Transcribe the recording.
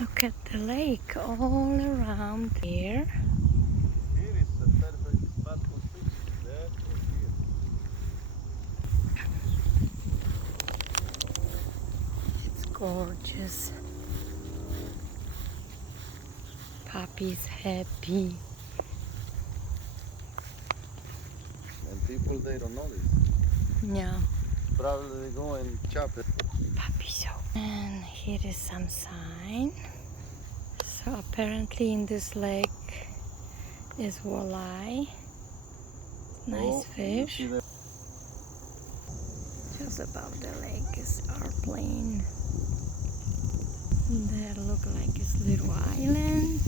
Look at the lake all around here. Here is the perfect spot for fishing, there or here. It's gorgeous. Puppy's happy. And people, they don't know this. Yeah, Probably they go and chop it. puppy show. And here is some sign. So apparently in this lake is walleye. Nice Oh, you fish. see that? Just above the lake is our plane. There look like this little island.